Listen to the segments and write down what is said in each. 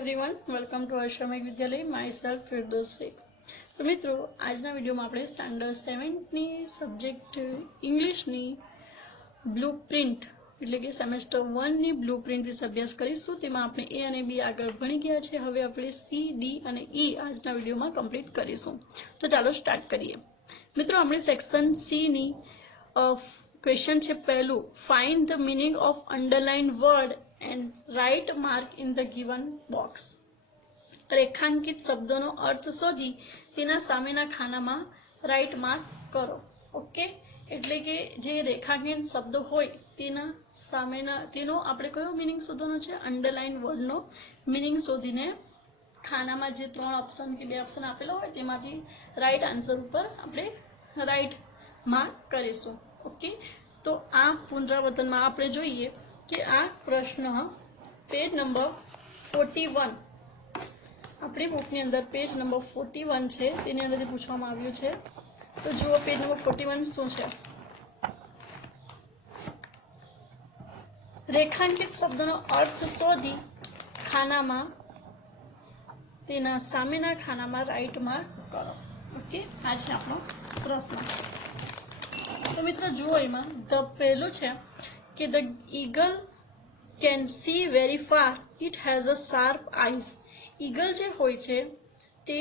Everyone, welcome to आश्रमिक विद्यालय। My self फिरदौस शेख। तो मित्रों, આજના વિડીયોમાં આપણે સ્ટાન્ડર્ડ 7ની સબ્જેક્ટ ઇંગ્લિશની બ્લુપ્રિન્ટ એટલે કે સેમેસ્ટર 1ની બ્લુપ્રિન્ટ વિશે અભ્યાસ કરીશું। તેમાં આપણે એ અને બી આગળ ભણી ગયા છે। હવે આપણે સી, ડી અને ઈ આજના વિડીયોમાં કમ્પ્લીટ કરીશું। તો ચાલો સ્ટાર્ટ કરીએ। મિત્રો, આપણે સેક્શન સી ની ક્વેશ્ચન છે પહેલું, find the meaning of underline word and write mark in the given box। રેખાંકિત શબ્દોનો અર્થ શોધી તેના સામેના ખાનામાં રાઇટ માર્ક કરો। ઓકે, એટલે કે જે રેખાંકિત શબ્દો હોય તેના સામેના તેનો આપણે કયો મીનિંગ શોધવાનો છે? અંડરલાઇન વર્ડનો મીનિંગ શોધીને ખાનામાં જે ત્રણ ઓપ્શન કે બે ઓપ્શન આપેલા હોય તેમાંથી રાઇટ આન્સર ઉપર આપણે રાઇટ માર્ક કરીશું। ઓકે, તો આ પુનરાવર્તનમાં આપણે જોઈએ કે આ પ્રશ્ન પેજ નંબર 41 આપણી બુકની અંદર પેજ નંબર 41 છે, તેની અંદરથી પૂછવામાં આવ્યું છે। તો જુઓ પેજ નંબર 41 શું છે? રેખાંકિત શબ્દનો અર્થ શોધી ખાનામાં તેના સામેના ખાનામાં રાઈટ માર્ક કરો। ઓકે, આ છે આપણો પ્રશ્ન। તો મિત્રો જુઓ, એમાં ધ પહેલું છે કે the eagle can see very far, it has a sharp eyes। Eagle જે હોય છે તે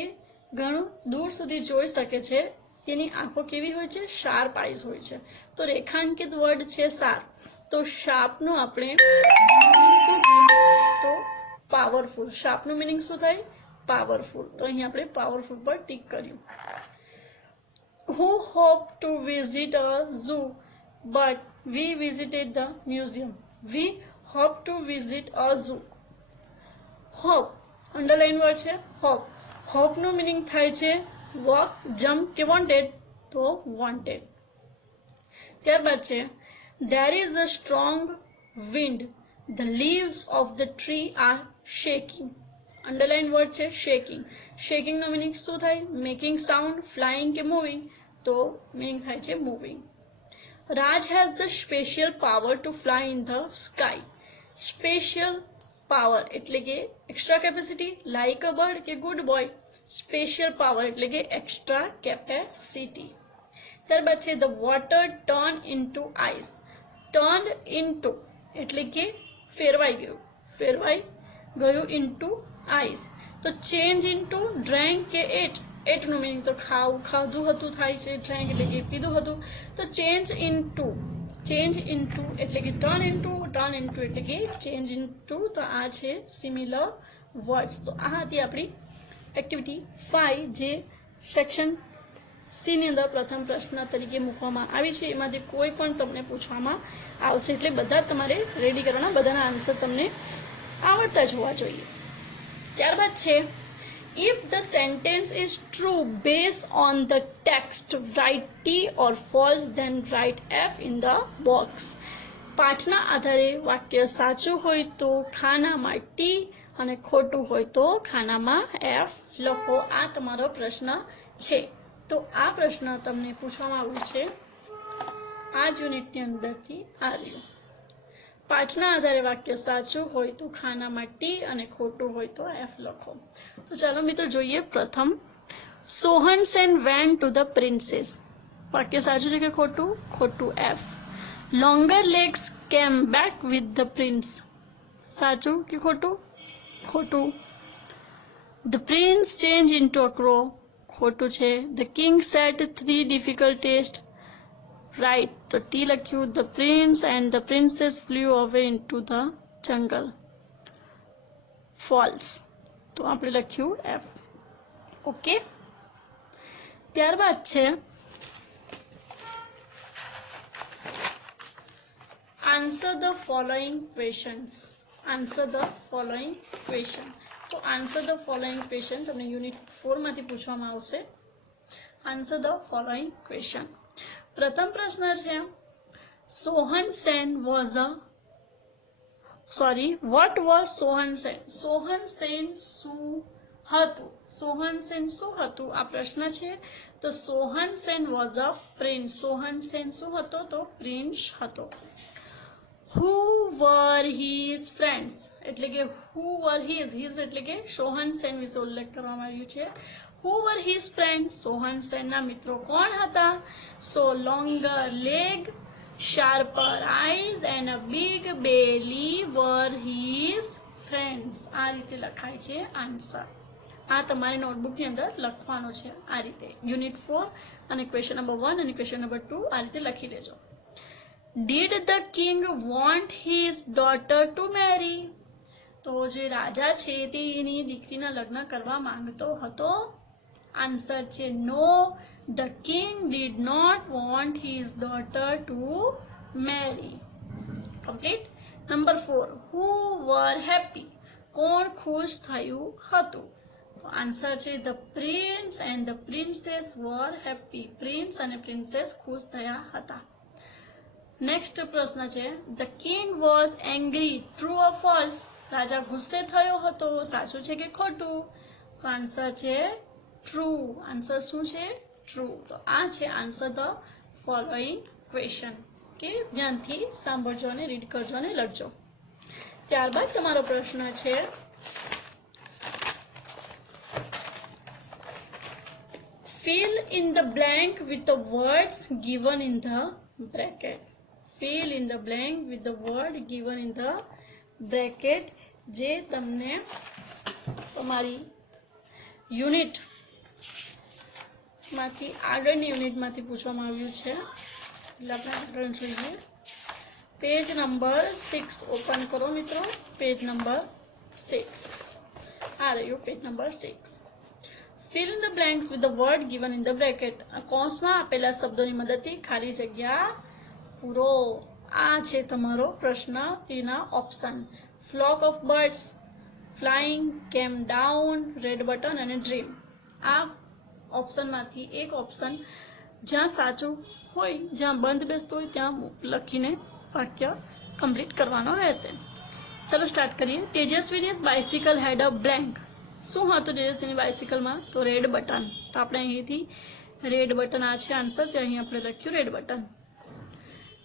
ઘણું દૂર સુધી જોઈ શકે છે, તેની આંખો કેવી હોય છે? શાર્પ આઈઝ હોય છે। તો રેખાંકિત વર્ડ છે શાર્પ, તો શાર્પનું આપણે શું થાય? તો પાવરફુલ। શાર્પનું મીનિંગ શું થાય? પાવરફુલ। તો અહીં આપણે પાવરફુલ પર ટીક કર્યું। Who hope to visit a zoo but we visited the museum। We hope to visit a zoo। hope underline word છે hope। hope નો મીનિંગ થાય છે વોક, જમ્પ કે વોન્ટેડ, તો વોન્ટેડ। ત્યારબાદ છે there is a strong wind, the leaves of the tree are shaking। Underline word છે shaking। shaking નો meaning શું થાય? making sound, flying કે moving, તો મીનિંગ થાય છે moving। Raj has the special power to fly in the sky। Special power એટલે કે extra capacity, like a bird કે ગુડ બોય, સ્પેશિયલ પાવર એટલે કે એક્સ્ટ્રા કેપેસિટી। ત્યારબાદ છે the water turn into ice. Turn into એટલે કે ફેરવાઈ ગયું ઇન્ટુ આઈસ, તો ચેન્જ ઇન્ટુ ડ્રેન્ક કે એટ, એટનું મીનિંગ તો ખાધું હતું થાય છે, ડ્રેન્ક એટલે કે પીધું હતું, તો ચેન્જ ઇન્ટુ એટલે કે ટર્ન ઇન્ટુ એટલે કે ચેન્જ ઇન્ટુ, તો આ છે સિમિલર વર્ડ્સ। તો આ હતી આપણી એક્ટિવિટી 5 જે સેક્શન સી ની અંદર પ્રથમ પ્રશ્ન તરીકે મૂકવામાં આવી છે। એમાંથી કોઈ પણ તમને પૂછવામાં આવશે, એટલે બધા તમારે રેડી કરવાના, બધાના આન્સર તમને આવડતા જ હોવા જોઈએ। ત્યારબાદ છે if the sentence is true based on the text, write T or false, then write F in the box। પાઠના આધારે વાક્ય સાચું હોય તો ખાનામાં ટી અને ખોટું હોય તો ખાનામાં એફ લખો। આ તમારો પ્રશ્ન છે। તો આ પ્રશ્ન તમને પૂછવામાં આવ્યું છે આ યુનિટની અંદરથી આ રહ્યું। પાઠના આધારે વાક્ય સાચું હોય તો ખાનામાં ટી અને ખોટું હોય તો એફ લખો। તો ચાલો મિત્રો જોઈએ પ્રથમ, Sohan Sen went to the princess. વાક્ય સાચું છે કે ખોટું? ખોટું, F. Longer legs came back with the prince। સાચું કે ખોટું? ખોટું। The prince changed into a crow। ખોટું છે। The king set 3 difficult tests। right, તો ટી લખ્યું। The prince and the princess flew away into the jungle। false, તો આપણે લખ્યું F। ઓકે, ત્યારબાદ છે answer the following questions। answer the following question। તો answer the following question તમને unit 4 માંથી પૂછવામાં આવશે। answer the following question। પ્રથમ પ્રશ્ન છે Sohan Sen was a what was Sohan Sen? Sohan Sen શું હતું? સોહન સેન શું હતું? આ પ્રશ્ન છે। તો Sohan Sen was a prince। Sohan Sen શું હતો? તો પ્રિન્સ હતો। who were his friends એટલે કે who were his એટલે કે સોહન સેન વિશે ઉલ્લેખ કરવામાં આવ્યો છે. who were his friends Sohan સેનના મિત્રો કોણ હતા? so longer leg, sharper eyes and a big belly were his friends. આ રીતે લખાય છે આન્સર. આ તમારે નોટબુકની અંદર લખવાનો છે આ રીતે. યુનિટ 4 અને ક્વેશ્ચન નંબર 1 અને ક્વેશ્ચન નંબર 2 આ રીતે લખી લેજો. Did the king want his daughter to marry? તો જે રાજા છે તે એની દીકરીના લગ્ન કરવા માંગતો હતો. આન્સર છે no, the king did not want his daughter to marry. Complete. Number 4, who were happy? કોણ ખુશ થયું હતું? તો આન્સર છે the prince and the princess were happy. Prince અને પ્રિન્સેસ ખુશ થયા હતા. નેક્સ્ટ પ્રશ્ન છે the king was angry, true or false? રાજા ગુસ્સે થયો હતો, સાચું છે કે ખોટું? તો આન્સર છે true. આન્સર શું છે? true. તો આ છે આન્સર ધ ફોલોઈંગ ક્વેશ્ચન. કે ધ્યાનથી સાંભળજો અને રીડ કરજો અને લખજો. ત્યારબાદ તમારો પ્રશ્ન છે fill in the blank with the words given in the bracket. Fill in the blank with the word given in the bracket. જે તમને તમારી યુનિટ માંથી આગળની યુનિટ માંથી પૂછવામાં આવ્યું છે. એટલે આપણે આગળ જોઈએ. પેજ નંબર 6 ઓપન કરો મિત્રો. પેજ નંબર 6 આ રહ્યું page number 6. Fill in the blanks with the word given in the bracket. કૌંસમાં આપેલા શબ્દોની મદદથી ખાલી જગ્યા પૂરો. આ છે તમારો પ્રશ્ન. તેના option flock of birds, flying, came down, red button અને dream. આ ઓપ્શનમાંથી એક ઓપ્શન જ્યાં સાચું હોય, જ્યાં બંધ બેસતો હોય ત્યાં લખીને વાક્ય કમ્પ્લીટ કરવાનો રહેશે. ચલો સ્ટાર્ટ કરીએ. તેજસ્વીની બાઇસિકલ હેડ અ બ્લેન્ક. શું હતું તેજસ્વીની બાઇસિકલમાં? તો રેડ બટન. તો આપણે અહીંથી રેડ બટન આ છે આન્સર. તે અહીં આપણે લખ્યું red button.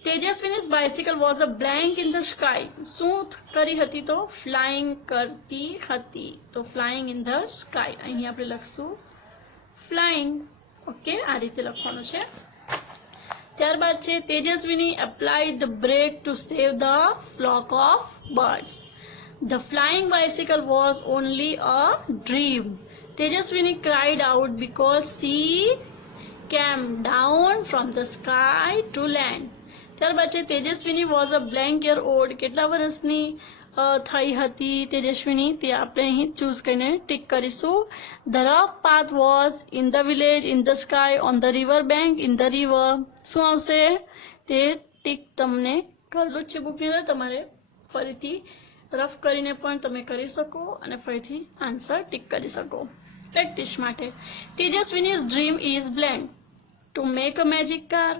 Tejaswini bicycle was a blank in the sky. શું કરી હતી? તો ફ્લાઇંગ કરતી હતી. તો ફ્લાઇંગ ઇન ધ સ્કાય અહીં આપણે લખશું ફ્લાઇંગ. ઓકે, આ રીતે લખવાનું છે. ત્યારબાદ છે Tejaswini apply the brake to save the flock of birds. The flying bicycle was only a dream. Tejaswini cried out because she came down from the sky to land. ત્યારબાદ છે તેજસ્વીની was a blank year old. કેટલા વર્ષની થઈ હતી તેજસ્વીની? તે આપણે અહીં choose કરીને ટિક કરીશું. The rough path was in the village, in the sky, on the river bank, in the river. શું આવશે? તે ટિક તમને કરેલું જ છે બુકની અંદર. તમારે ફરીથી રફ કરીને પણ તમે કરી શકો અને ફરીથી આન્સર ટિક કરી શકો પ્રેક્ટિસ માટે. Tejaswini's dream is blank. To make a magic car,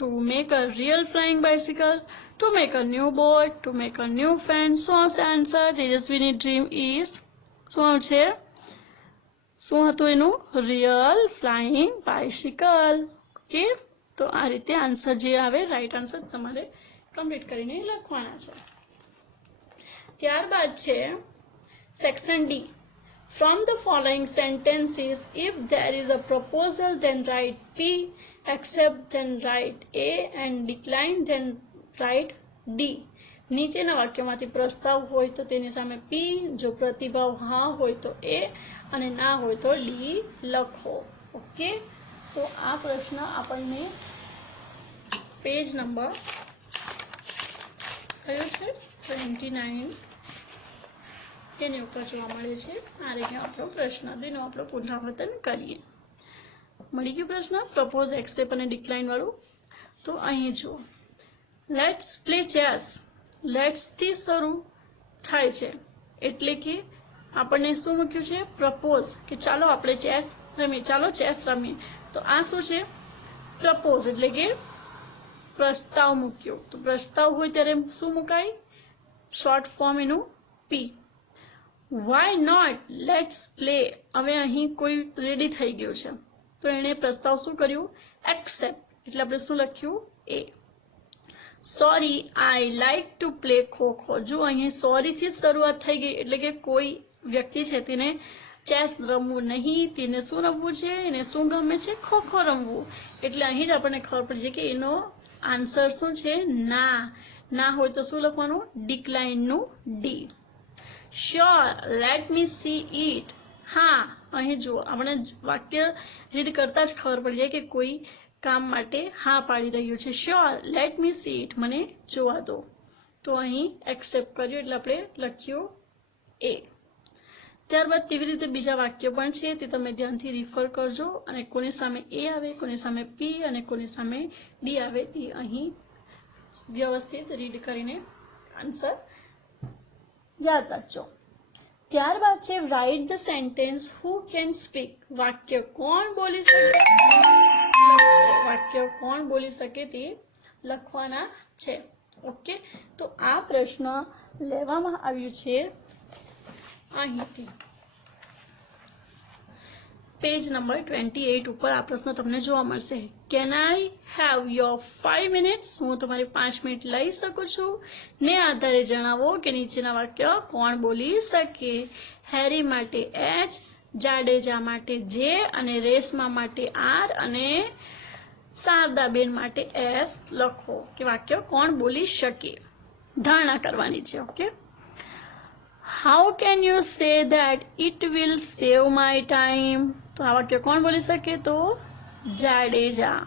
to make a real flying bicycle, to make a new boat, to make a new fan. શું આવશે આન્સર? તેજસ્વીની ડ્રીમ ઇઝ શું આવશે? શું હતું એનું? Real flying bicycle. ઓકે, તો આ રીતે આન્સર જે આવે રાઈટ આન્સર તમારે કમ્પ્લીટ કરીને લખવાના છે. ત્યારબાદ છે section D. From the following sentences, if there is a proposal, then write P, accept, then write A, and decline, then write D. નીચેના વાક્યમાંથી પ્રસ્તાવ હોય તો તેની સામે P, જો પ્રતિભાવ હા હોય તો A અને ના હોય તો D લખો. ઓકે, તો આ પ્રશ્ન આપણને પેજ નંબર કયો છે? 29 તેની ઉપર જોવા મળે છે. આ રીતે આપણો પ્રશ્ન તેનું આપણે પુનરાવર્તન કરીએ. મળી ગયો પ્રશ્ન? પ્રપોઝ, એક્સેપ્ટ અને ડિક્લાઇન વાળું. તો અહીં જુઓ, લેટ્સ પ્લે ચેસ. લેટ્સ થી શરૂ થાય છે એટલે કે આપણને શું મૂક્યું છે? પ્રપોઝ, કે ચાલો આપણે ચેસ રમીએ, ચાલો ચેસ રમીએ. તો આ શું છે? પ્રપોઝ એટલે કે પ્રસ્તાવ મૂક્યો. તો પ્રસ્તાવ હોય ત્યારે શું મુકાય? શોર્ટ ફોર્મ એનું પી. Why not? Let's play. હવે અહીં કોઈ રેડી થઈ ગયું છે તો એણે પ્રસ્તાવ શું કર્યું? એક્સેપ્ટ એટલે આપણે શું લખ્યું? A. Sorry I like to play kho kho. જો અહીં સોરીથી જ શરૂઆત થઈ ગઈ એટલે કે કોઈ વ્યક્તિ છે તેને ચેસ રમવું નહીં, તેને શું રમવું છે, એને શું ગમે છે, ખોખો રમવું. એટલે અહીં જ આપણને ખબર પડી જાય કે એનો આન્સર શું છે, ના. ના હોય તો શું લખવાનું, ડિક્લાઇન નું D. Sure let me C it. હા, અહીં જુઓ આપણે વાક્ય રીડ કરતા જ ખબર પડી જાય કે કોઈ કામ માટે હા પાડી રહ્યું છે. Sure let me C it, મને જોવા દો. તો અહીં એક્સેપ્ટ કર્યું એટલે આપણે લખ્યું એ. ત્યારબાદ તેવી રીતે બીજા વાક્ય પણ છે તે તમે ધ્યાનથી રિફર કરજો અને કોની સામે એ આવે, કોની સામે પી અને કોની સામે ડી આવે તે અહીં વ્યવસ્થિત રીડ કરીને આન્સર યાદ રાખજો. ત્યારબાદ છે write the sentence who can speak. વાક્ય કોણ બોલી શકે, વાક્ય કોણ બોલી શકે તે લખવાના છે. ઓકે, તો આ પ્રશ્ન લેવામાં આવ્યું છે અહીંથી પેજ નંબર 28 ઉપર. આ પ્રશ્ન તમને જોવા મળશે. Can I have your 5 minutes. હું તમારી 5 મિનિટ લઈ શકું છું ને આધારે જણાવો કે નીચેના વાક્ય કોણ બોલી શકે. હેરી માટે એચ, જાડેજા માટે જે અને રેશમા માટે આર અને શારદાબેન માટે એસ લખો કે વાક્ય કોણ બોલી શકે. ધારણા કરવાની છે. Okay, how can you say that it will save my time. તો આ વાક્ય કોણ બોલી શકે, તો Jadeja.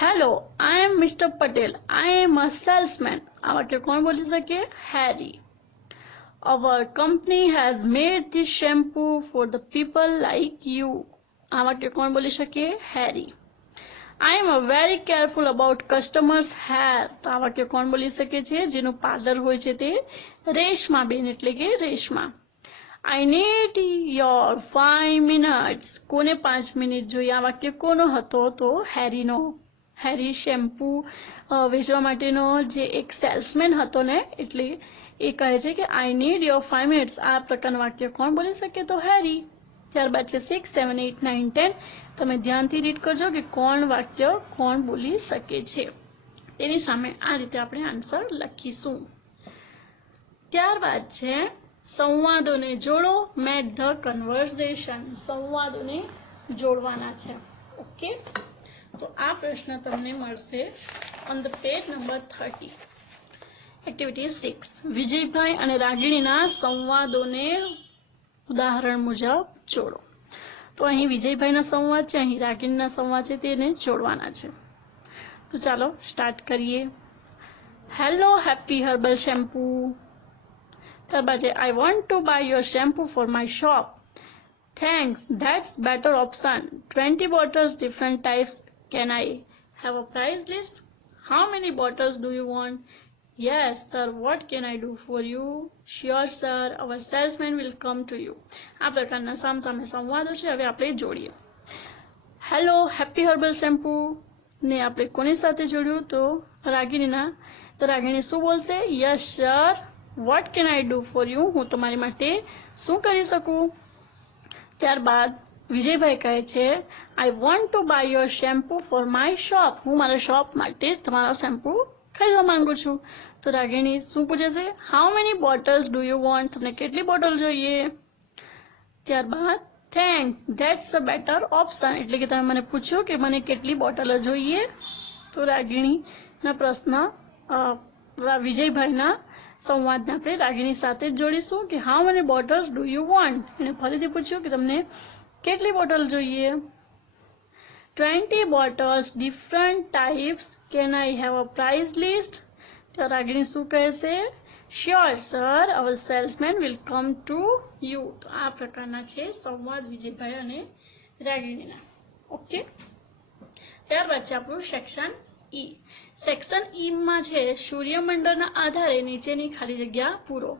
Hello I am mister Patel, I am a salesman. આ વાક્ય કોણ બોલી શકે, Harry. Our company has made this shampoo for the people like you. આ વાક્ય કોણ બોલી શકે, Harry. I am very careful about customers hair. તો આ વાક્ય કોણ બોલી શકે છે, જેનું પાર્લર હોય છે તે રેશમાબેન એટલે કે Reshma. I need your 5 minutes. કોને 5 મિનિટ જોઈએ. આ વાક્ય કોનો હતો, તો હેરીનો. હેરી શેમ્પુ વેચવા માટેનો જે એક સેલ્સમેન હતો ને, એટલે એ કહે છે કે આઈ નીડ યોર 5 મિનિટ્સ. આ પ્રકારનું વાક્ય કોણ બોલી શકે, તો હેરી. ત્યારબાદ છે 6, 7, 8, 9, 10. તમે ધ્યાનથી રીડ કરજો કે કોણ વાક્ય કોણ બોલી શકે છે. તેની સામે આ રીતે આપણે આન્સર લખીશું. ત્યારબાદ છે સંવાદોને જોડો. Make the conversation. સંવાદોને જોડવાના છે. ઓકે, તો આ પ્રશ્ન તમને મળશે on the page number 30. Activity 6. Vijaybhai અને રાગિણીના સંવાદોને ઉદાહરણ મુજબ જોડો. તો અહીં વિજયભાઈના સંવાદ છે, અહીં રાગિણીના સંવાદ છે, તેને જોડવાના છે. તો ચાલો સ્ટાર્ટ કરીએ. Hello happy herbal shampoo. ત્યારબાદ છે I want to buy your shampoo for my shop. Thanks, that's better option. 20 bottles different types. Can I have a price list? How many bottles do you want? Yes sir, what can I do for you? Sure sir, our salesman will come to you. આ પ્રકારના સામસામે સંવાદો છે. હવે આપણે જોડીએ. Hello happy herbal shampoo ને આપણે કોની સાથે જોડ્યું, તો રાગિણીના. તો રાગિણી શું બોલશે, yes sir, what can I do for you. હું તમારી માટે શું કરી શકું. ત્યારબાદ વિજયભાઈ કહે છે I want to buy your shampoo for my shop. હું મારા શોપ માટે તમારો શેમ્પૂ ખરીદવા માંગુ છું. તો રાગિણી શું પૂછે છે, how many bottles do you want. તમને કેટલી બોટલ જોઈએ. ત્યારબાદ thanks, that's a better option. એટલે કે તમે મને પૂછ્યું કે મને કેટલી બોટલ જોઈએ. તો રાગિણીના પ્રશ્ન વિજયભાઈના સંવાદને આપણે રાગિણી સાથે જોડીશું કે how many bottles do you want. એને ફરીથી પૂછ્યું કે તમને કેટલી બોટલ જોઈએ. 20 bottles different types. Can I have a price list? તો રાગિણી શું કહે છે, sure sir, our salesman will come to you. તો આ પ્રકારના છે સંવાદ વિજયભાઈ અને રાગિણીના. ઓકે, ત્યારબાદ છે આપણું સેક્શન ઈ. સેક્શન ઈ માં છે સૂર્યમંડળના આધારે નીચેની ખાલી જગ્યા પૂરો.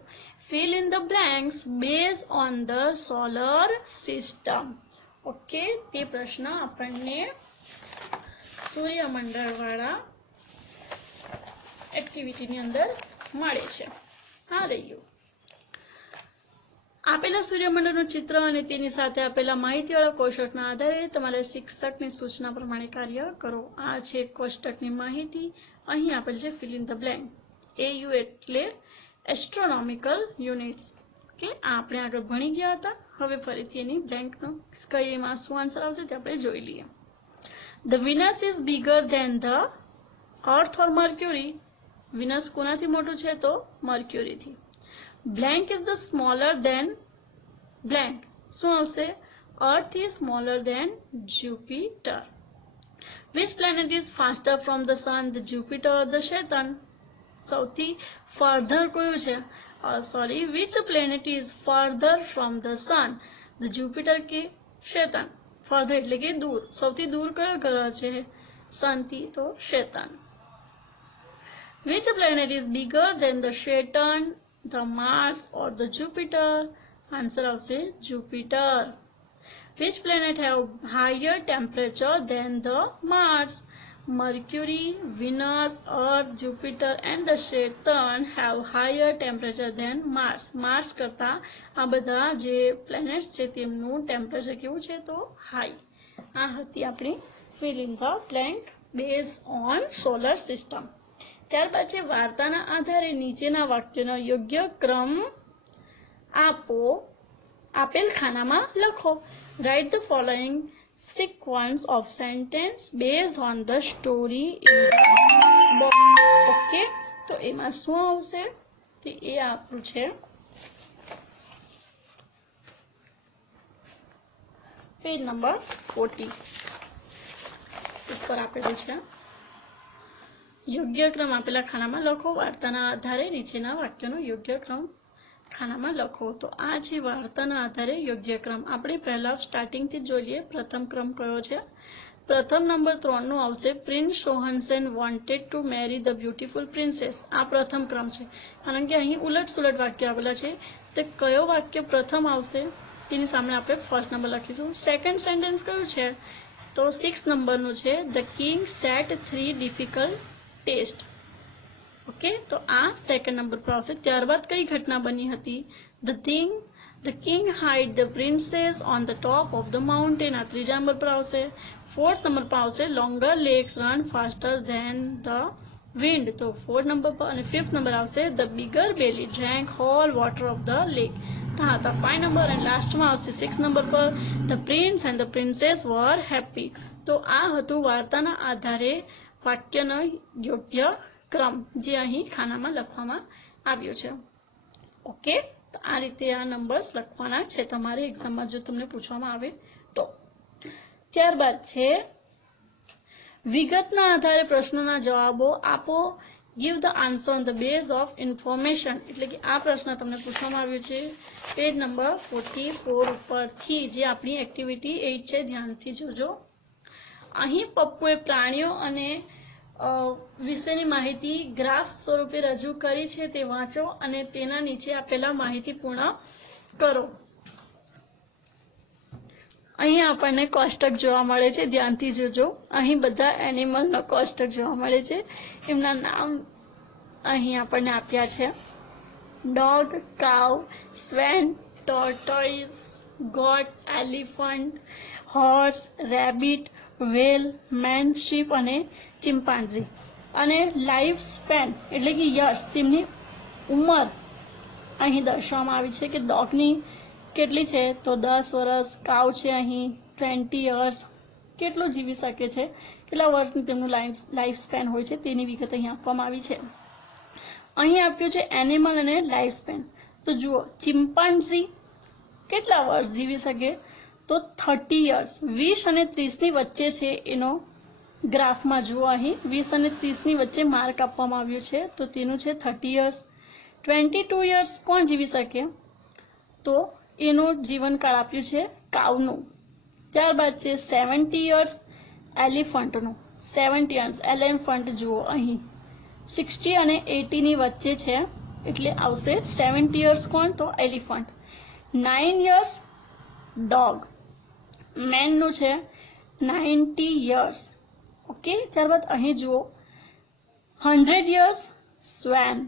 Fill in the blanks base on the solar system. Okay, તે પ્રશ્ન આપણને સૂર્યમંડળ વાળા એક્ટિવિટીની અંદર મળે છે. આ રહ્યું. આપેલા સૂર્યમંડળનું ચિત્ર અને તેની સાથે આપેલા માહિતીવાળા કોષ્ટકના આધારે તમારે શિક્ષકની સૂચના પ્રમાણે કાર્ય કરો. આ છે કોષ્ટકની માહિતી. અહીં આપેલ છે fill in the blank. AU એટલે એસ્ટ્રોનોમિકલ યુનિટ્સ. કે આપણે આગળ ભણી ગયા હતા. હવે ફરીથી એની બ્લેન્કનો કઈમાં શું આન્સર આવશે તે આપણે જોઈ લઈએ. The Venus is bigger than the Earth or Mercury. Venus કોનાથી મોટું છે તો મર્ક્યુરીથી. Blank is the smaller than blank. શું આવશે? Earth is smaller than Jupiter. Which planet is faster from the sun, the Jupiter or the Saturn? સૌથી further કયું છે? Which planet is further from the sun, the Jupiter કે Saturn? Further એટલે કે દૂર. સૌથી દૂર કયો ગ્રહ છે? sun થી તો Saturn. Which planet is bigger than the Saturn, the Mars or the Jupiter? Answer આવશે Jupiter. Which planet have higher temperature than the Mars? Mercury, Venus, Earth, Jupiter and the Saturn have higher temperature than Mars. Mars કરતા આ બધા જે planets છે તેમનું temperature કેવું છે તો high. આ હતી આપણી fill in the blank based on solar system. ત્યારબાદ છે વાર્તાના આધારે નીચેના વાક્યનો યોગ્ય ક્રમ આપો. આપેલ ખાનામાં લખો. Write the following sequence of sentence based on the story in the book. Okay, તો એમાં શું આવશે? તો એ આપણું છે પેજ નંબર 40 ઉપર આપેલું છે. યોગ્ય ક્રમ આપેલા ખાનામાં લખો. વાર્તાના આધારે નીચેના વાક્યનો યોગ્ય ક્રમ ખાનામાં લખો. તો આ છે વાર્તાના આધારે યોગ્ય ક્રમ. આપણે પહેલા સ્ટાર્ટિંગથી જોઈ લઈએ પ્રથમ ક્રમ કયો છે. પ્રથમ નંબર 3 નું આવશે prince સોહનસેન wanted to marry the beautiful princess. આ પ્રથમ ક્રમ છે કારણ કે અહીં ઉલટ સુલટ વાક્ય આવેલા છે. તો કયો વાક્ય પ્રથમ આવશે તેની સામે આપણે ફર્સ્ટ નંબર લખીશું. સેકન્ડ સેન્ટેન્સ કયું છે તો 6 નંબરનું છે the king set 3 difficult test. Okay, તો આ સેકન્ડ નંબર પર આવશે. ત્યારબાદ કઈ ઘટના બની હતી? The king hide the princess on the top of the mountain. આ ત્રીજા નંબર પર આવશે. ફોર્થ નંબર પર આવશે longer legs run faster than the wind. તો ફોર્થ નંબર પર. અને ફિફ્થ નંબર આવશે the bigger belly drank whole water of the lake. હા, તો 5 નંબર. અને લાસ્ટમાં આવશે 6 નંબર પર the prince and the princess were happy. તો આ હતું વાર્તાના આધારે વાક્યનો યોગ્ય ક્રમ જે અહીં ખાનામાં લખવામાં આવ્યો છે. ઓકે, તો આ રીતે આ નંબર્સ લખવાના છે તમારે એક્ઝામમાં જો તમને પૂછવામાં આવે તો. ત્યારબાદ છે વિગતના આધારે પ્રશ્નોના જવાબો આપો. Give the answer on the base of information. એટલે કે આ પ્રશ્ન તમને પૂછવામાં આવ્યો છે પેજ નંબર 44 ઉપરથી, જે આપણી એક્ટિવિટી 8 છે. ધ્યાનથી જોજો. અહીં પપ્પુએ પ્રાણીઓ અને વિશેની માહિતી ગ્રાફ સ્વરૂપે રજૂ કરી છે તે વાંચો અને તેના નીચે આપેલા માહિતી પૂર્ણ કરો. અહીં આપણને કોષ્ટક જોવા મળે છે. ધ્યાનથી જોજો. અહીં બધા એનિમલનો કોષ્ટક જોવા મળે છે. એમના નામ અહીં આપણને આપ્યા છે. Dog, cow, swan, tortoise, goat, elephant, horse, rabbit, whale, man sheep અને ચિમ્પાન્ઝી. અને લાઈફ સ્પેન એટલે કે યશ, તેમની ઉંમર અહીં દર્શાવવામાં આવી છે કે ડોગની કેટલી છે તો 10 વર્ષ. કાઉ છે અહીં 20 યર્સ, કેટલું જીવી શકે છે, કેટલા વર્ષનું તેમનું લાઈફ સ્પેન હોય છે તેની વિગત અહીં આપવામાં આવી છે. અહીં આપ્યું છે એનિમલ અને લાઈફ સ્પેન. તો જુઓ, ચિમ્પાન્ઝી કેટલા વર્ષ જીવી શકે તો 30 યર્સ. 20 અને 30 ની વચ્ચે છે એનો ગ્રાફમાં જુઓ. અહીં 20 અને 30 ની વચ્ચે માર્ક આપવામાં આવ્યો છે તો તેનું છે 30 યર્સ. 22 યર્સ કોણ જીવી શકે તો એનું જીવનકાળ આપ્યું છે કાઉનું. ત્યારબાદ છે 70 યર્સ એલિફન્ટનું. 70 યર્સ એલિફન્ટ જુઓ અહીં 60 અને 80 ની વચ્ચે છે એટલે આવશે 70 યર્સ કોણ તો એલિફન્ટ. 9 years dog. મેનનું છે 90 યર્સ. ઓકે, ત્યારબાદ અહીં જુઓ 100 years swan.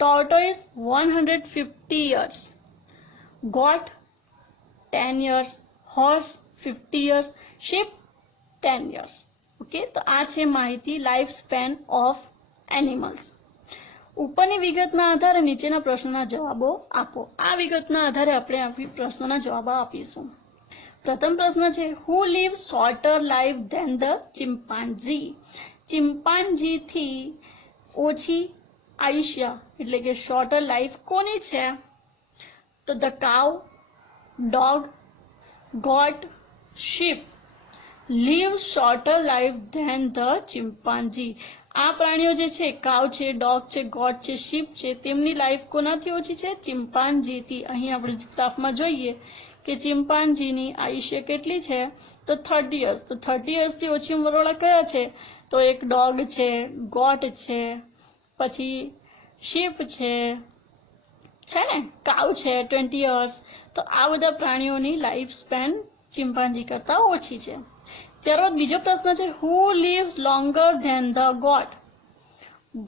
Tortoise 150 years. goat 10 years, horse 50 years, sheep 10 years. Okay, તો આ છે માહિતી લાઈફ સ્પેન ઓફ એનિમલ્સ. ઉપરની વિગતના આધારે નીચેના પ્રશ્નોના જવાબો આપો. આ વિગતના આધારે આપણે આ પ્રશ્નોના જવાબો આપીશું. પ્રથમ પ્રશ્ન છે, who live shorter life than the chimpanzee? ચિમ્પાન્ઝીથી ઓછી આયુષ્ય એટલે કે શોર્ટર લાઈફ કોની છે? તો the cow, dog, goat, sheep live shorter life than the chimpanzee. આ પ્રાણીઓ જે છે, કાવ છે, ડોગ છે, ગોટ છે, શીપ છે, તેમની લાઈફ કોનાથી ઓછી છે? ચિમ્પાન્ઝીથી. અહીં આપણે ગ્રાફમાં જોઈએ કે ચિમ્પાન્ઝીની આયુષ્ય કેટલી છે? તો 30 years. તો 30 yearsથી ઓછી ઉંમરવાળા કયા છે? તો એક ડોગ છે, ગોટ છે, પછી શીપ છે ને, કાવ છે 20 years. તો આ બધા પ્રાણીઓની લાઈફ સ્પેન ચિમ્પાન્ઝી કરતા ઓછી છે. ત્યારબાદ બીજો પ્રશ્ન છે, who lives longer than the goat?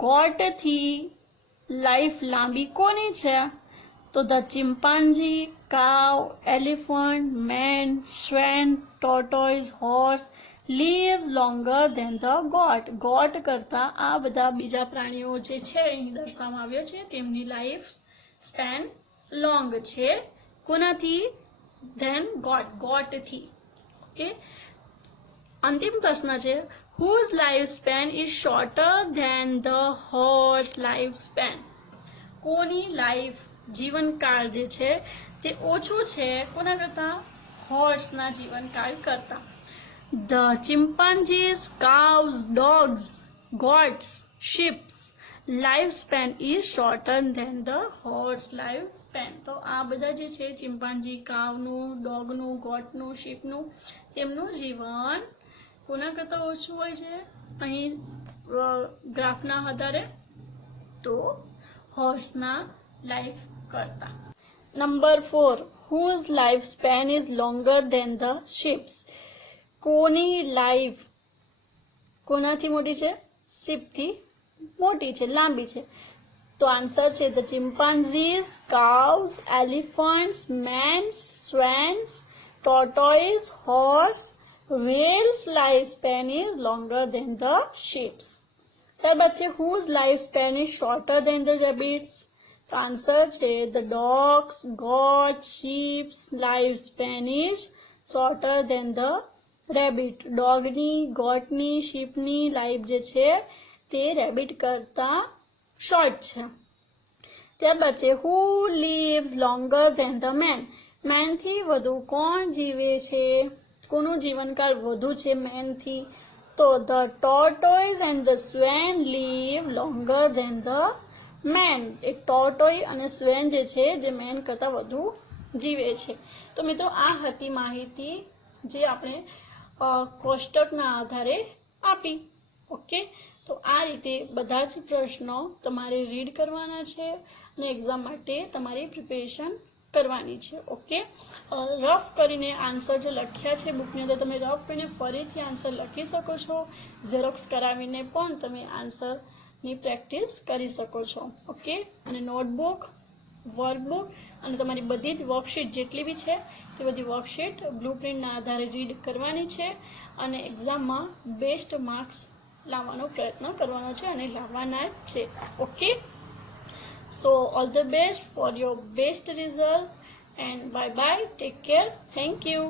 ગોટથી લાઈફ લાંબી કોની છે? તો the chimpanzee, cow, elephant, man, swan, tortoise, horse lives longer than the goat. Goat કરતા આ બધા બીજા પ્રાણીઓ જે છે અહીં દર્શાવવામાં આવ્યો છે તેમની લાઈફ સ્પેન લોંગ છે. કોનાથી? ધેન ગોટથી. ઓકે, અંતિમ પ્રશ્ન છે, whose life span is shorter than the horse life span? કોની લાઈફ જીવનકાળ જે છે તે ઓછું છે કોના કરતા? હોર્સના જીવનકાળ કરતા. The chimpanzees, cows, dogs, goats, sheeps life span is shorter than the horse life span. તો આ બધા જે છે ચિમ્પાન્ઝી, કાવનું, ડોગનું, ગોટનું, શીપનું, તેમનું જીવન કોના કરતા ઓછું હોય છે અહીં ગ્રાફના આધારે? તો હોર્સના લાઈફ કરતા. Number 4, whose life span is longer than the sheeps? કોની લાઈફ કોનાથી મોટી છે? શીપથી મોટી છે, લાંબી છે. તો આન્સર છે the chimpanzees, cows, elephants, mens, swans, tortoise, horse whales life span is longer than the sheep's. ત્યારબાદ છે whose life span is shorter than the rabbits? તો આન્સર છે the dogs, goats, sheep's life span is shorter than the rabbit. ડોગની, ગોટની, શીપની life જે છે તે રેબિટ કરતા શોર્ટ છે. ત્યારબાદ છે who lives longer than the man? મેનથી વધુ કોણ જીવે છે? કોનું જીવનકાળ વધુ છે મેનથી? તો the tortoise and the swan live longer than the man. એક ટોર્ટોઈ અને સ્વેન જે છે જે મેન કરતા વધુ જીવે છે. તો મિત્રો આ હતી માહિતી જે આપણે કોષ્ટકના આધારે આપી. ઓકે, તો આ રીતે બધા જ પ્રશ્નો તમારે રીડ કરવાના છે અને એક્ઝામ માટે તમારી પ્રિપેરેશન કરવાની છે. ઓકે, રફ કરીને આન્સર જે લખ્યા છે બુકની અંદર તમે રફ કરીને ફરીથી આન્સર લખી શકો છો. ઝેરોક્સ કરાવીને પણ તમે આન્સરની પ્રેક્ટિસ કરી શકો છો. ઓકે, અને નોટબુક, વર્કબુક અને તમારી બધી જ વર્કશીટ જેટલી બી છે તે બધી વર્કશીટ બ્લુપ્રિન્ટના આધારે રીડ કરવાની છે અને એક્ઝામમાં બેસ્ટ માર્ક્સ લાવવાનો પ્રયત્ન કરવાનો છે અને લાવવાના જ છે. Okay, so all the best for your best result and bye bye, take care, thank you.